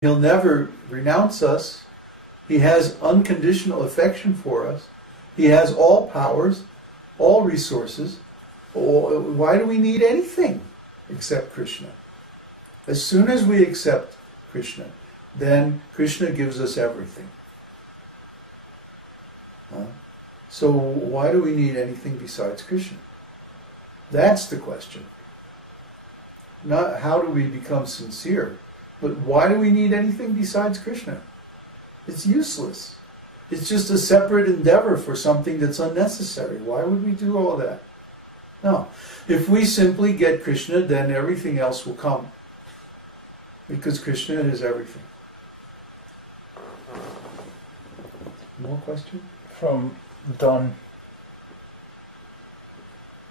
He'll never renounce us. He has unconditional affection for us. He has all powers, all resources. Why do we need anything except Krishna? As soon as we accept Krishna, then Krishna gives us everything. So why do we need anything besides Krishna? That's the question. Not how do we become sincere, but why do we need anything besides Krishna? It's useless. It's just a separate endeavor for something that's unnecessary. Why would we do all that? No. If we simply get Krishna, then everything else will come. Because Krishna is everything. More question? From Don.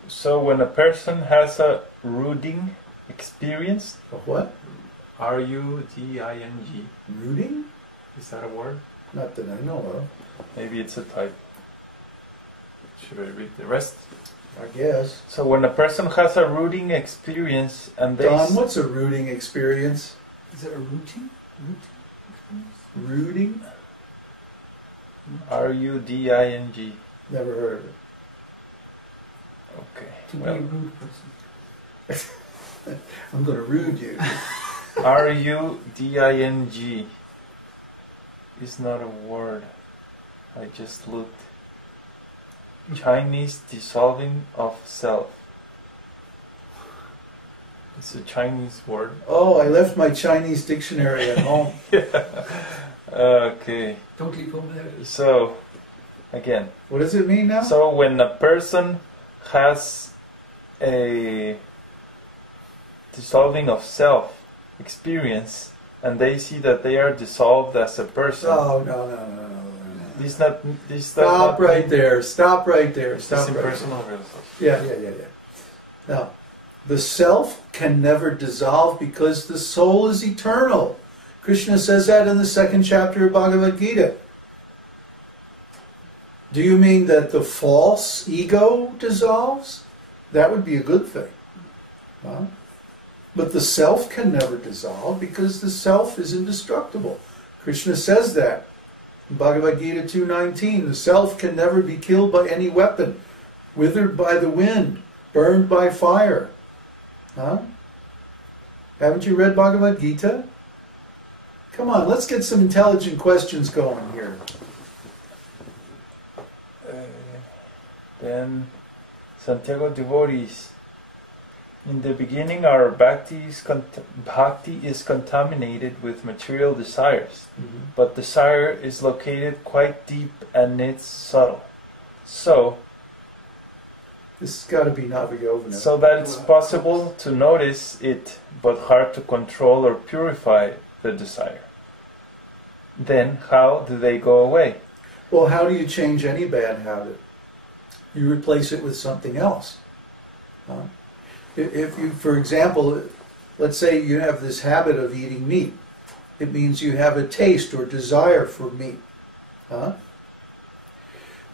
So when a person has a rooting experience... A what? R-U-D-I-N-G. Rooting? Is that a word? Not that I know of. Maybe it's a type. Should I read the rest? I guess. So when a person has a rooting experience and they... Don, what's a rooting experience? Is it a rooting? Rooting? R-U-D-I-N-G. Never heard of it. Okay. To be a rude person. I'm going to rude you. R-U-D-I-N-G is not a word. I just looked. Chinese dissolving of self. It's a Chinese word. Oh, I left my Chinese dictionary at home. Yeah. Okay. Don't leave home without it. So, again. What does it mean now? So when a person has a dissolving of self experience and they see that they are dissolved as a person. Oh, no. Stop right there. Stop right there. Stop right there. Yeah. Now, the self can never dissolve because the soul is eternal. Krishna says that in the 2nd chapter of Bhagavad-gītā. Do you mean that the false ego dissolves? That would be a good thing. Huh? But the self can never dissolve because the self is indestructible. Krishna says that. In Bhagavad-gītā 2:19, the self can never be killed by any weapon, withered by the wind, burned by fire. Huh? Haven't you read Bhagavad-gītā? Come on, let's get some intelligent questions going here. Then Santiago devotees. In the beginning, our bhakti is contaminated with material desires, but desire is located quite deep and it's subtle. So, this has got to be Navayovana. So that it's possible to notice it, but hard to control or purify the desire. Then, how do they go away? Well, how do you change any bad habit? You replace it with something else. Huh? If you, for example, let's say you have this habit of eating meat. It means you have a taste or desire for meat. Huh?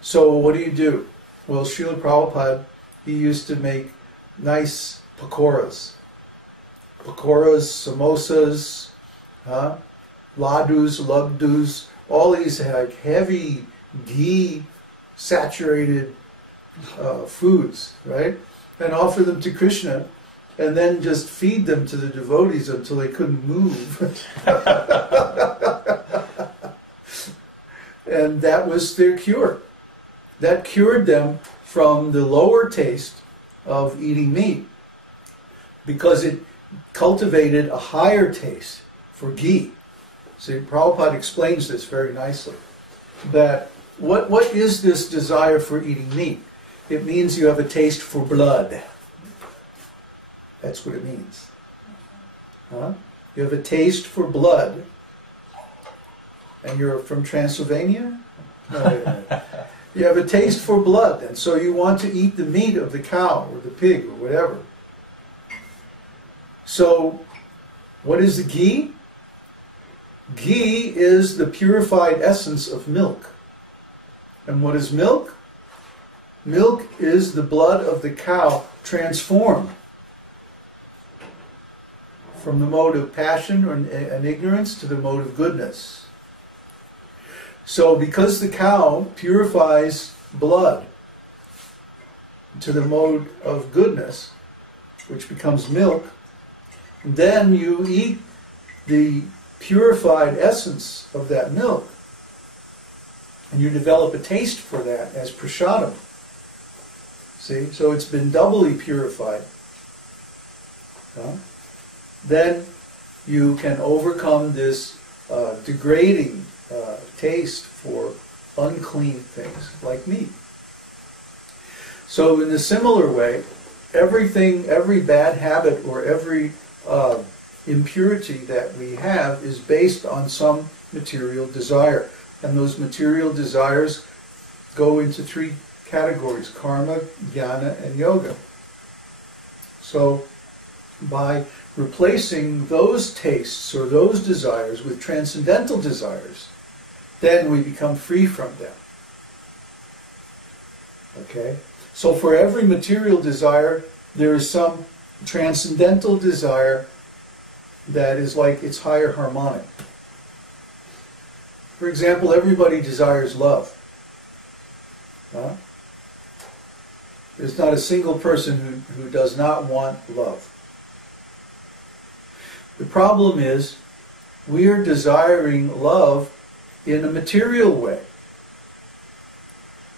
So what do? Well, Śrīla Prabhupada, he used to make nice pakoras. Pakoras, samosas, ladus, lagdus, all these like heavy ghee saturated foods, right? And offer them to Krishna, and then just feed them to the devotees until they couldn't move. And that was their cure. That cured them from the lower taste of eating meat, because it cultivated a higher taste for ghee. See, Prabhupada explains this very nicely. That what is this desire for eating meat? It means you have a taste for blood. That's what it means. Huh? You have a taste for blood. And you're from Transylvania? No, you have a taste for blood, and so you want to eat the meat of the cow or the pig or whatever. So, what is the ghee? Ghee is the purified essence of milk. And what is milk? Milk is the blood of the cow transformed from the mode of passion and ignorance to the mode of goodness. So because the cow purifies blood to the mode of goodness, which becomes milk, then you eat the purified essence of that milk, and you develop a taste for that as prasadam. See, so it's been doubly purified. Then you can overcome this degrading taste for unclean things like meat. So in a similar way, every bad habit or every impurity that we have is based on some material desire. And those material desires go into three categories: karma, jnana, and yoga. So by replacing those tastes or those desires with transcendental desires, then we become free from them. Okay? So for every material desire, there is some transcendental desire that is like its higher harmonic. For example, everybody desires love. There's not a single person who does not want love. The problem is, we are desiring love in a material way.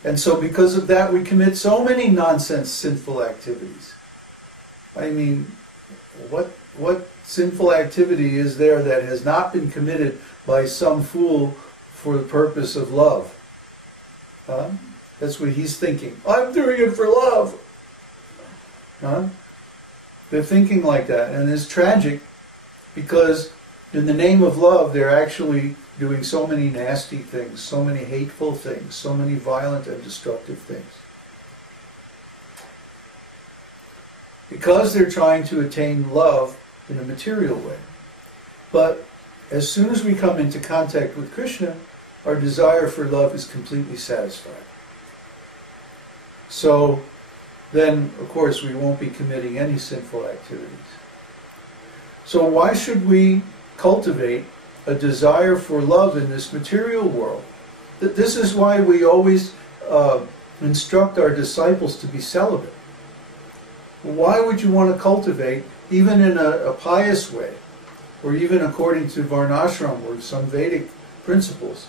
And so because of that, we commit so many nonsense sinful activities. I mean, what sinful activity is there that has not been committed by some fool for the purpose of love? That's what he's thinking. I'm doing it for love. They're thinking like that, and it's tragic because in the name of love, they're actually doing so many nasty things, so many hateful things, so many violent and destructive things. Because they're trying to attain love in a material way. But as soon as we come into contact with Krishna, our desire for love is completely satisfied. So then, of course, we won't be committing any sinful activities. So why should we cultivate a desire for love in this material world? This is why we always instruct our disciples to be celibate. Why would you want to cultivate, even in a pious way, or even according to Varnashram or some Vedic principles,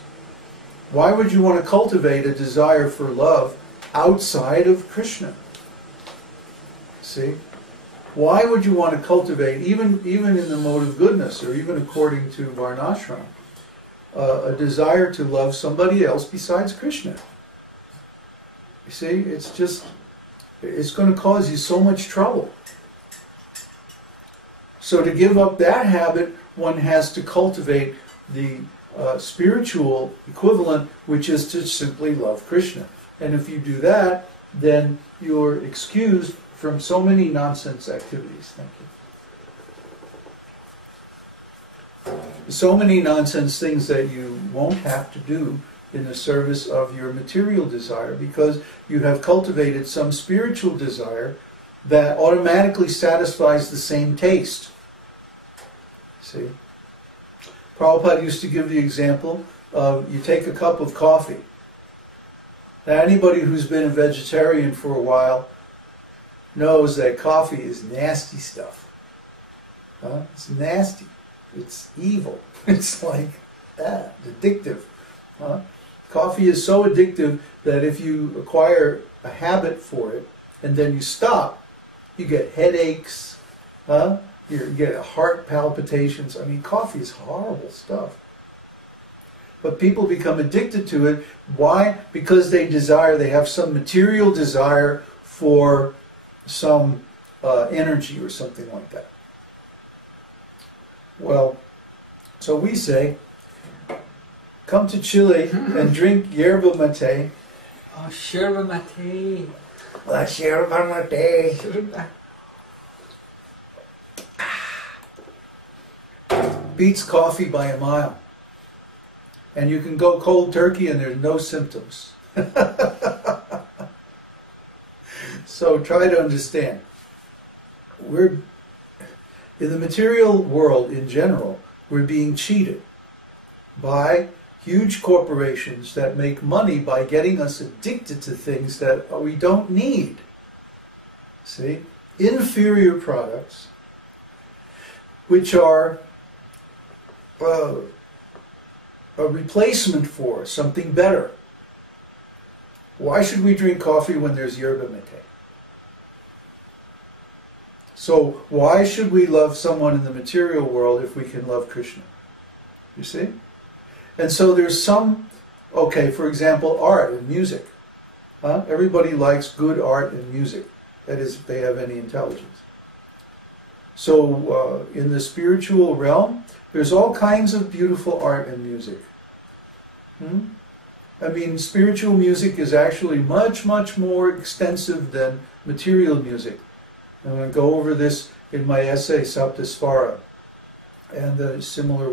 why would you want to cultivate a desire for love outside of Krishna? See? Why would you want to cultivate, even in the mode of goodness, or even according to Varnashram, a desire to love somebody else besides Krishna? You see, it's going to cause you so much trouble. So to give up that habit, one has to cultivate the spiritual equivalent, which is to simply love Krishna. And if you do that, then you're excused from so many nonsense activities. Thank you. So many nonsense things that you won't have to do in the service of your material desire, because you have cultivated some spiritual desire that automatically satisfies the same taste. See? Prabhupada used to give the example of, you take a cup of coffee. Now anybody who's been a vegetarian for a while knows that coffee is nasty stuff. It's nasty. It's evil. It's like that, addictive. Coffee is so addictive that if you acquire a habit for it and then you stop, you get headaches, you get heart palpitations. I mean, coffee is horrible stuff. But people become addicted to it. Why? Because they have some material desire for some energy or something like that. Well, so we say, come to Chile and drink yerba mate. Oh, yerba mate. Yerba mate. Beats coffee by a mile. And you can go cold turkey and there's no symptoms. So try to understand. In the material world in general, we're being cheated by huge corporations that make money by getting us addicted to things that we don't need. See? Inferior products, which are a replacement for something better. Why should we drink coffee when there's yerba mate? So why should we love someone in the material world if we can love Krishna? You see? And so there's some, okay, for example, art and music. Everybody likes good art and music. That is, if they have any intelligence. So in the spiritual realm, there's all kinds of beautiful art and music. I mean, spiritual music is actually much, much more extensive than material music. I'm going to go over this in my essay, Saptasvara, and the similar